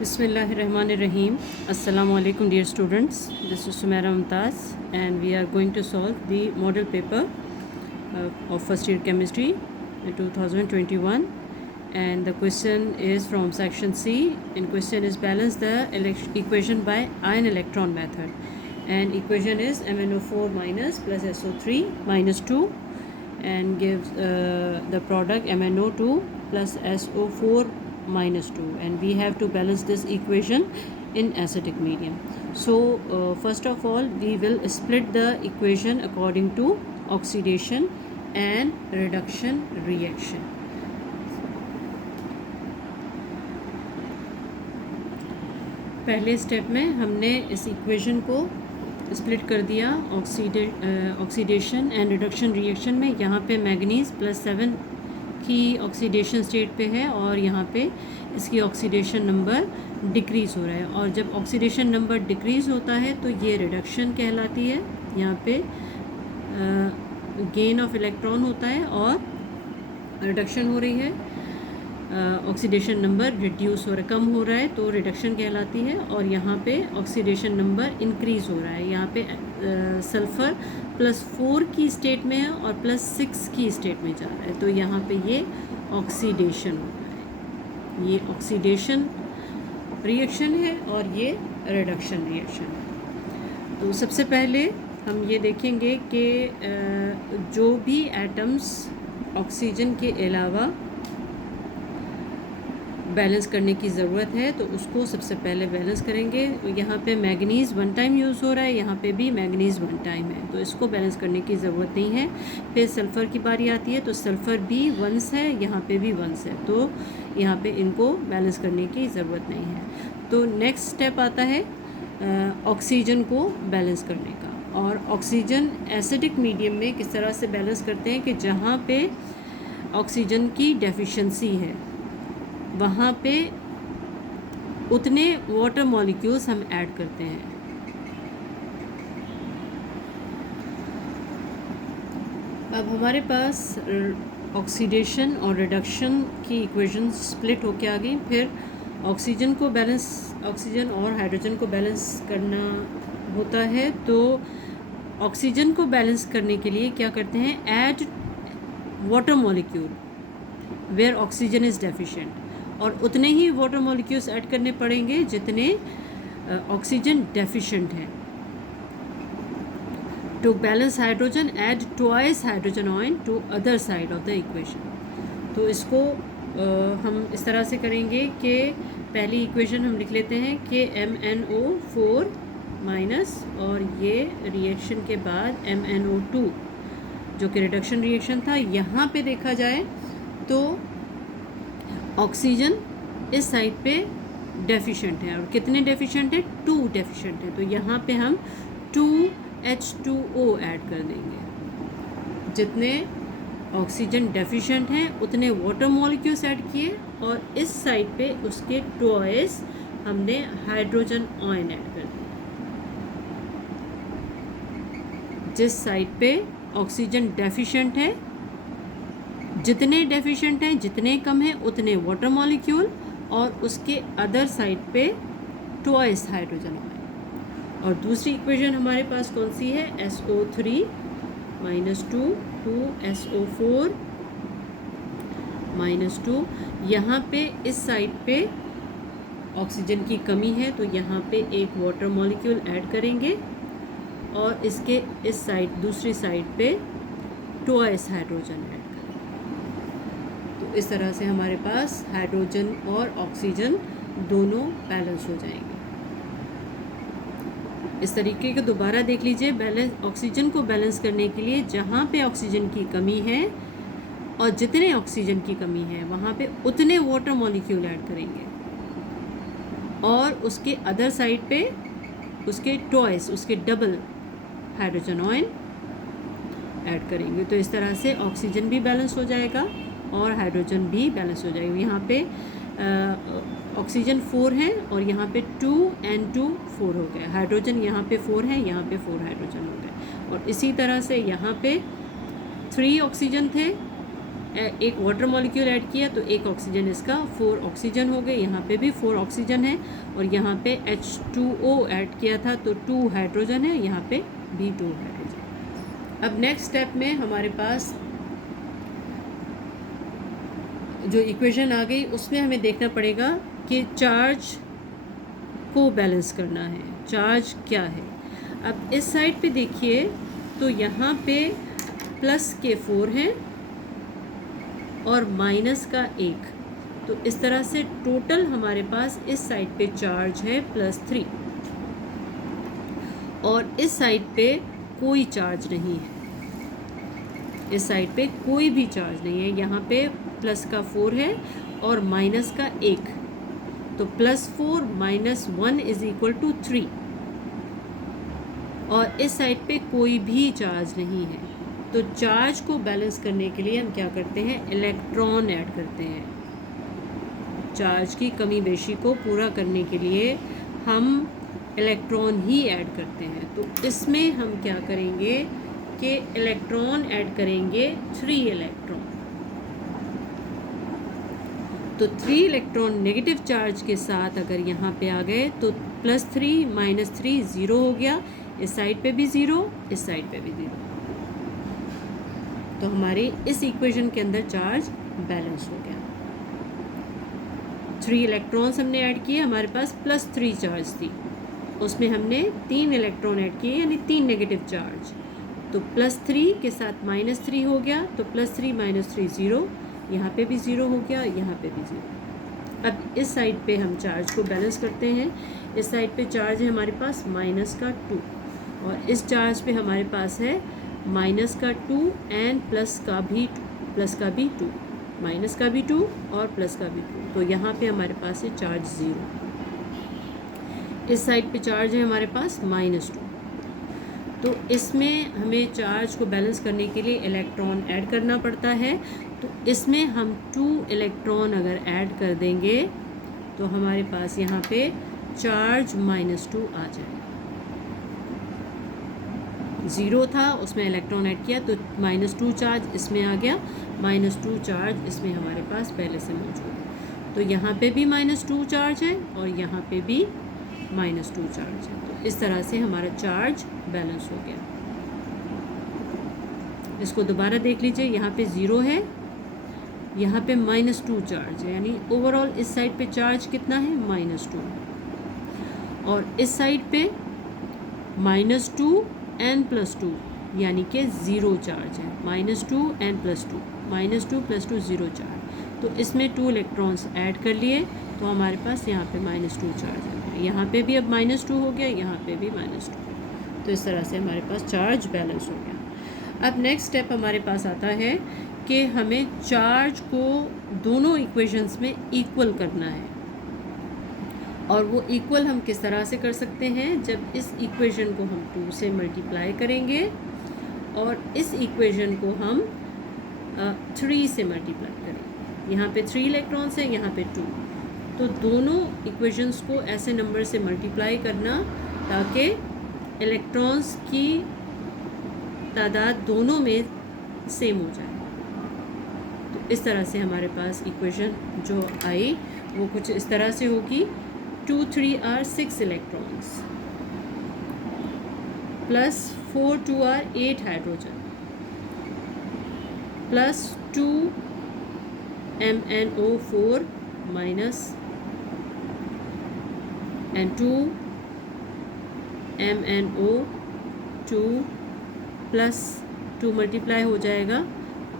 Bismillahirrahmanirrahim. Assalamu alaikum dear students. This is Sumaira Mumtaz and we are going to solve the model paper of first year chemistry 2021, and the question is from section C. In question is balance the equation by ion electron method, and equation is MnO4 minus plus SO3 minus 2 and gives the product MnO2 plus SO4 minus 2, and we have to balance this equation in acidic medium. So first of all we will split the equation according to oxidation and reduction reaction. पहले step में हमने इस equation को split कर दिया oxidation and reduction reaction में. यहाँ पे मैग्नीज +7 की ऑक्सीडेशन स्टेट पे है और यहाँ पे इसकी ऑक्सीडेशन नंबर डिक्रीज़ हो रहा है, और जब ऑक्सीडेशन नंबर डिक्रीज़ होता है तो ये रिडक्शन कहलाती है. यहाँ पे गेन ऑफ इलेक्ट्रॉन होता है और रिडक्शन हो रही है, ऑक्सीडेशन नंबर रिड्यूस हो रहा है, कम हो रहा है तो रिडक्शन कहलाती है. और यहाँ पे ऑक्सीडेशन नंबर इंक्रीज़ हो रहा है, यहाँ पे सल्फ़र +4 की स्टेट में है और +6 की स्टेट में जा रहा है, तो यहाँ पे ये ऑक्सीडेशन हो रहा है. ये ऑक्सीडेशन रिएक्शन है और ये रिडक्शन रिएक्शन है. तो सबसे पहले हम ये देखेंगे कि जो भी एटम्स ऑक्सीजन के अलावा बैलेंस करने की ज़रूरत है तो उसको सबसे पहले बैलेंस करेंगे. यहाँ पे मैग्नीज़ 1 टाइम यूज़ हो रहा है, यहाँ पे भी मैग्नीज़ 1 टाइम है, तो इसको बैलेंस करने की ज़रूरत नहीं है. फिर सल्फ़र की बारी आती है तो सल्फ़र भी 1s है, यहाँ पे भी 1s है, तो यहाँ पे इनको बैलेंस करने की ज़रूरत नहीं है. तो नेक्स्ट स्टेप आता है ऑक्सीजन को बैलेंस करने का. और ऑक्सीजन एसिडिक मीडियम में किस तरह से बैलेंस करते हैं कि जहाँ पे ऑक्सीजन की डेफिशिएंसी है वहाँ पे उतने वाटर मॉलिक्यूल्स हम ऐड करते हैं. अब हमारे पास ऑक्सीडेशन और रिडक्शन की इक्वेशन स्प्लिट होके आ गई. फिर ऑक्सीजन और हाइड्रोजन को बैलेंस करना होता है, तो ऑक्सीजन को बैलेंस करने के लिए क्या करते हैं, add water molecule where oxygen is deficient, और उतने ही वाटर मॉलिक्यूल्स ऐड करने पड़ेंगे जितने ऑक्सीजन डेफिशिएंट हैं. To balance hydrogen add twice hydrogen ion to other side of the equation. तो इसको हम इस तरह से करेंगे कि पहली इक्वेशन हम लिख लेते हैं कि MnO4 माइनस, और ये रिएक्शन के बाद MnO2 जो कि रिडक्शन रिएक्शन था. यहाँ पे देखा जाए तो ऑक्सीजन इस साइड पे डेफिशिएंट है, और कितने डेफिशिएंट है, 2 डेफिशिएंट है, तो यहाँ पे हम 2H2O ऐड कर देंगे. जितने ऑक्सीजन डेफिशिएंट हैं उतने वाटर मॉलिक्यूल्स ऐड किए, और इस साइड पे उसके ट्वाइस हमने हाइड्रोजन आयन ऐड कर दिए. जिस साइड पे ऑक्सीजन डेफिशिएंट है, जितने डेफिशिएंट हैं, जितने कम हैं उतने वाटर मॉलिक्यूल, और उसके अदर साइड पे ट्वाइस हाइड्रोजन आयन. और दूसरी इक्वेशन हमारे पास कौन सी है, SO3 माइनस 2SO4 माइनस 2. यहाँ पे इस साइड पे ऑक्सीजन की कमी है तो यहाँ पे एक वाटर मॉलिक्यूल ऐड करेंगे, और इसके इस साइड दूसरी साइड पे ट्वाइस हाइड्रोजन ऐड करेंगे. तो इस तरह से हमारे पास हाइड्रोजन और ऑक्सीजन दोनों बैलेंस हो जाएंगे. इस तरीके को दोबारा देख लीजिए. बैलेंस ऑक्सीजन को बैलेंस करने के लिए जहाँ पे ऑक्सीजन की कमी है और जितने ऑक्सीजन की कमी है वहाँ पे उतने वाटर मॉलिक्यूल ऐड करेंगे, और उसके अदर साइड पे उसके ट्वाइस, उसके डबल हाइड्रोजन आयन ऐड करेंगे. तो इस तरह से ऑक्सीजन भी बैलेंस हो जाएगा और हाइड्रोजन भी बैलेंस हो जाएगा. यहाँ पे ऑक्सीजन 4 है और यहाँ पे 2 and 2 4 हो गया. हाइड्रोजन यहाँ पे 4 है, यहाँ पे 4 हाइड्रोजन हो गए. और इसी तरह से यहाँ पे 3 ऑक्सीजन थे एक वाटर मॉलिक्यूल ऐड किया तो एक ऑक्सीजन, इसका 4 ऑक्सीजन हो गए। यहाँ पे भी 4 ऑक्सीजन है और यहाँ पे H2O ऐड किया था तो 2 हाइड्रोजन है, यहाँ पे भी 2 हाइड्रोजन। अब नेक्स्ट स्टेप में हमारे पास जो इक्वेशन आ गई उसमें हमें देखना पड़ेगा कि चार्ज को बैलेंस करना है, चार्ज क्या है। अब इस साइड पे देखिए तो यहाँ पे प्लस के 4 हैं और माइनस का 1, तो इस तरह से टोटल हमारे पास इस साइड पे चार्ज है +3 और इस साइड पे कोई चार्ज नहीं है, इस साइड पे कोई भी चार्ज नहीं है। यहाँ पे प्लस का 4 है और माइनस का 1, तो +4 - 1 = 3 और इस साइड पे कोई भी चार्ज नहीं है। तो चार्ज को बैलेंस करने के लिए हम क्या करते हैं, इलेक्ट्रॉन ऐड करते हैं। चार्ज की कमी बेशी को पूरा करने के लिए हम इलेक्ट्रॉन ही ऐड करते हैं। तो इसमें हम क्या करेंगे कि इलेक्ट्रॉन ऐड करेंगे 3 इलेक्ट्रॉन। तो 3 इलेक्ट्रॉन नेगेटिव चार्ज के साथ अगर यहाँ पे आ गए तो +3 - 3 0 हो गया, इस साइड पे भी 0, इस साइड पे भी 0। तो हमारे इस इक्वेशन के अंदर चार्ज बैलेंस हो गया। 3 इलेक्ट्रॉन्स हमने ऐड किए, हमारे पास +3 चार्ज थी, उसमें हमने 3 इलेक्ट्रॉन ऐड किए यानी 3 नेगेटिव चार्ज। तो +3 के साथ -3 हो गया, तो +3 - 3 0, यहाँ पे भी 0 हो गया, यहाँ पे भी 0। अब इस साइड पे हम चार्ज को बैलेंस करते हैं। इस साइड पे चार्ज है हमारे पास -2 और इस चार्ज पे हमारे पास है -2 एंड प्लस का भी 2, माइनस का भी 2 और प्लस का भी 2। तो यहाँ पे हमारे पास है चार्ज 0। इस साइड पे चार्ज है हमारे पास -2। तो इसमें हमें चार्ज को बैलेंस करने के लिए इलेक्ट्रॉन ऐड करना पड़ता है। तो इसमें हम 2 इलेक्ट्रॉन अगर ऐड कर देंगे तो हमारे पास यहाँ पे चार्ज -2 आ जाएगा। 0 था, उसमें इलेक्ट्रॉन ऐड किया तो -2 चार्ज इसमें आ गया, -2 चार्ज इसमें हमारे पास पहले से मौजूद है। तो यहाँ पे भी -2 चार्ज है और यहाँ पे भी -2 चार्ज है। तो इस तरह से हमारा चार्ज बैलेंस हो गया। इसको दोबारा देख लीजिए, यहाँ पे 0 है, यहाँ पे -2 चार्ज है, यानी ओवरऑल इस साइड पे चार्ज कितना है, -2 और इस साइड पे -2 n + 2 यानी कि 0 चार्ज है। -2 n + 2, -2 + 2 0 चार्ज। तो इसमें 2 इलेक्ट्रॉन्स ऐड कर लिए तो हमारे पास यहाँ पे -2 चार्ज है। यहाँ पे भी अब -2 हो गया, यहाँ पे भी -2। तो इस तरह से हमारे पास चार्ज बैलेंस हो गया। अब नेक्स्ट स्टेप हमारे पास आता है कि हमें चार्ज को दोनों इक्वेशंस में इक्वल करना है। और वो इक्वल हम किस तरह से कर सकते हैं, जब इस इक्वेशन को हम 2 से मल्टीप्लाई करेंगे और इस इक्वेशन को हम 3 से मल्टीप्लाई करेंगे। यहाँ पे 3 इलेक्ट्रॉन्स हैं, यहाँ पे 2। तो दोनों इक्वेशंस को ऐसे नंबर से मल्टीप्लाई करना ताकि इलेक्ट्रॉन्स की तादाद दोनों में सेम हो जाए। तो इस तरह से हमारे पास इक्वेशन जो आई वो कुछ इस तरह से होगी। 2 3 are 6 electrons plus 4 2 are 8 hydrogen plus 2 MnO4 minus and 2 MnO2 plus 2 multiply हो जाएगा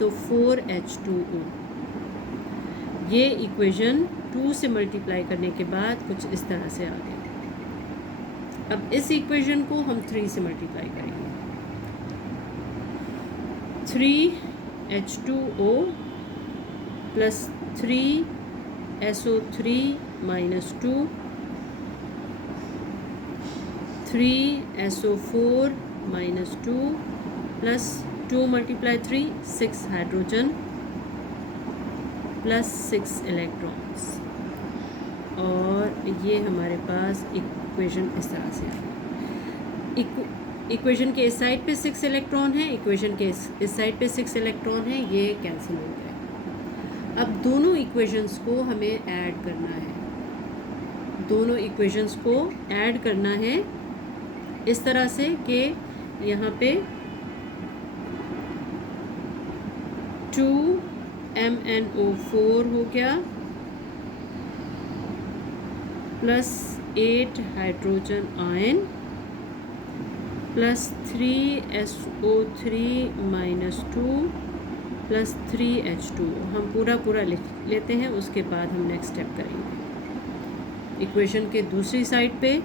तो 4H2O। ये इक्वेशन 2 से मल्टीप्लाई करने के बाद कुछ इस तरह से आ गया। अब इस इक्वेशन को हम 3 से मल्टीप्लाई करेंगे। 3H2O plus 3SO3 minus 2, 3SO4 minus 2 plus 2 × 3 6 hydrogen plus 6 electrons. और ये हमारे पास इक्वेशन इस तरह से है। इक्वेशन के इस साइड पे 6 इलेक्ट्रॉन है, इक्वेशन के इस साइड पे 6 इलेक्ट्रॉन है, ये कैंसिल हो गया। अब दोनों इक्वेशंस को हमें ऐड करना है, दोनों इक्वेशंस को ऐड करना है इस तरह से कि यहाँ पे 2MnO4 हो गया plus 8 hydrogen ion plus 3SO3 minus 2 plus 3H2। हम पूरा लिख लेते हैं, उसके बाद हम नेक्स्ट स्टेप करेंगे। इक्वेशन के दूसरी साइड पे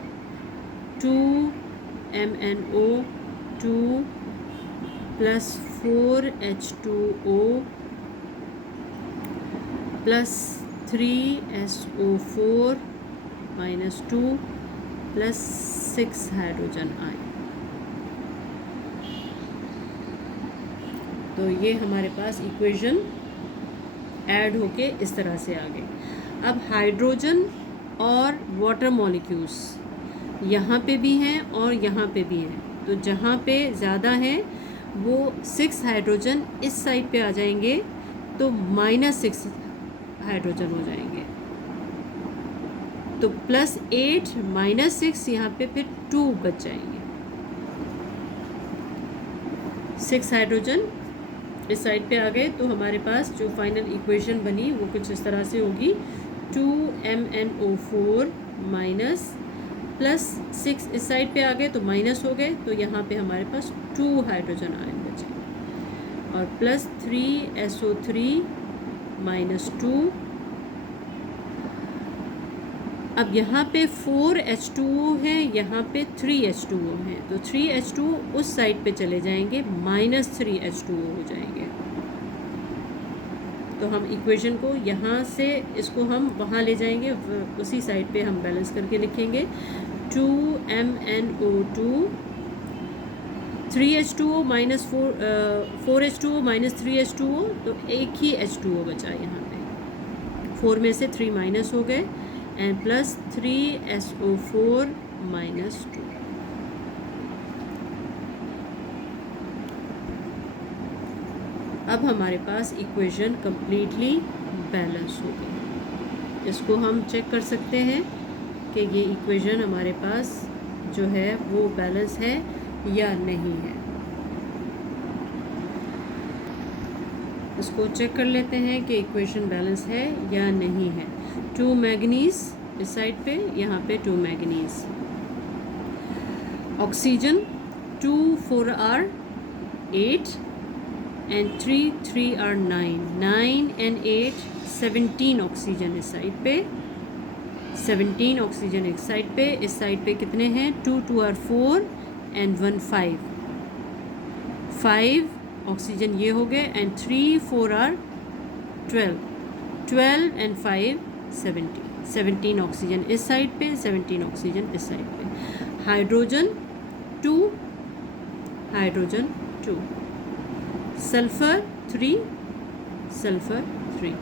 2MnO2 plus 4H2O plus 3SO4 minus 2 plus 6 hydrogen ion. तो ये हमारे पास इक्वेशन ऐड होके इस तरह से आ गई। अब हाइड्रोजन और वाटर मॉलिक्यूल्स यहाँ पे भी हैं और यहाँ पे भी हैं, तो जहाँ पे ज़्यादा हैं वो 6 हाइड्रोजन इस साइड पे आ जाएंगे, तो -6 हाइड्रोजन हो जाएंगे। तो +8 -6 यहाँ पे फिर 2 बच जाएंगे। 6 हाइड्रोजन इस साइड पे आ गए, तो हमारे पास जो फाइनल इक्वेशन बनी वो कुछ इस तरह से होगी। 2MnO4 माइनस प्लस 6 इस साइड पे आ गए तो माइनस हो गए, तो यहाँ पे हमारे पास 2 हाइड्रोजन आयन बचे और प्लस 3SO3 माइनस 2। अब यहाँ पे 4H2O है, यहाँ पे 3H2O है, तो 3H2O उस साइड पे चले जाएंगे, -3H2O हो जाएंगे। तो हम इक्वेशन को यहाँ से इसको हम वहाँ ले जाएंगे, उसी साइड पे हम बैलेंस करके लिखेंगे। 2MnO2 3H2O minus 4H2O minus 3H2O, तो एक ही H2O बचा यहाँ पे। 4 में से 3 माइनस हो गए एंड प्लस 3SO4 माइनस 2। अब हमारे पास इक्वेशन कम्प्लीटली बैलेंस हो गई। इसको हम चेक कर सकते हैं कि ये इक्वेशन हमारे पास जो है वो बैलेंस है या नहीं है। इसको चेक कर लेते हैं कि इक्वेशन बैलेंस है या नहीं है। 2 मैंगनीज इस साइड पे, यहाँ पे 2 manganese. Oxygen 2 4R 8 and 3 9 9 and 8 17 oxygen इस साइड पे, 17 ऑक्सीजन एक साइड पे। इस साइड पे कितने हैं? 2 2R 4 and 1 5 5 ऑक्सीजन ये हो गए एंड 3 4R 12 12 and 5 17 17 ऑक्सीजन इस साइड पे, 17 ऑक्सीजन इस साइड पे। Hydrogen 2 hydrogen 2, sulphur 3 sulphur 3।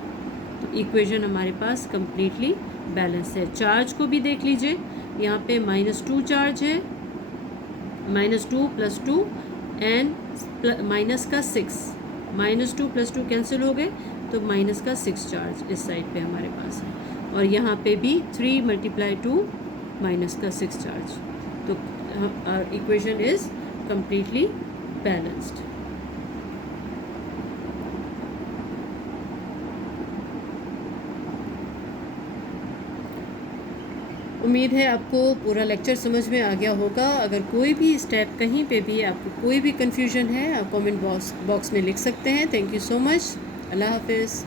तो इक्वेशन हमारे पास कम्प्लीटली बैलेंस है। चार्ज को भी देख लीजिए, यहाँ पे -2 चार्ज है, -2 + 2 एंड माइनस का 6, -2 + 2 कैंसिल हो गए, तो माइनस का 6 चार्ज इस साइड पे हमारे पास है। और यहाँ पे भी 3 × 2 माइनस का 6 चार्ज। तो इक्वेशन इज़ कम्प्लीटली बैलेंस्ड। उम्मीद है आपको पूरा लेक्चर समझ में आ गया होगा। अगर कोई भी स्टेप कहीं पे भी आपको कोई भी कन्फ्यूजन है, आप कमेंट बॉक्स में लिख सकते हैं। Thank you so much. अल्लाह हाफिज़।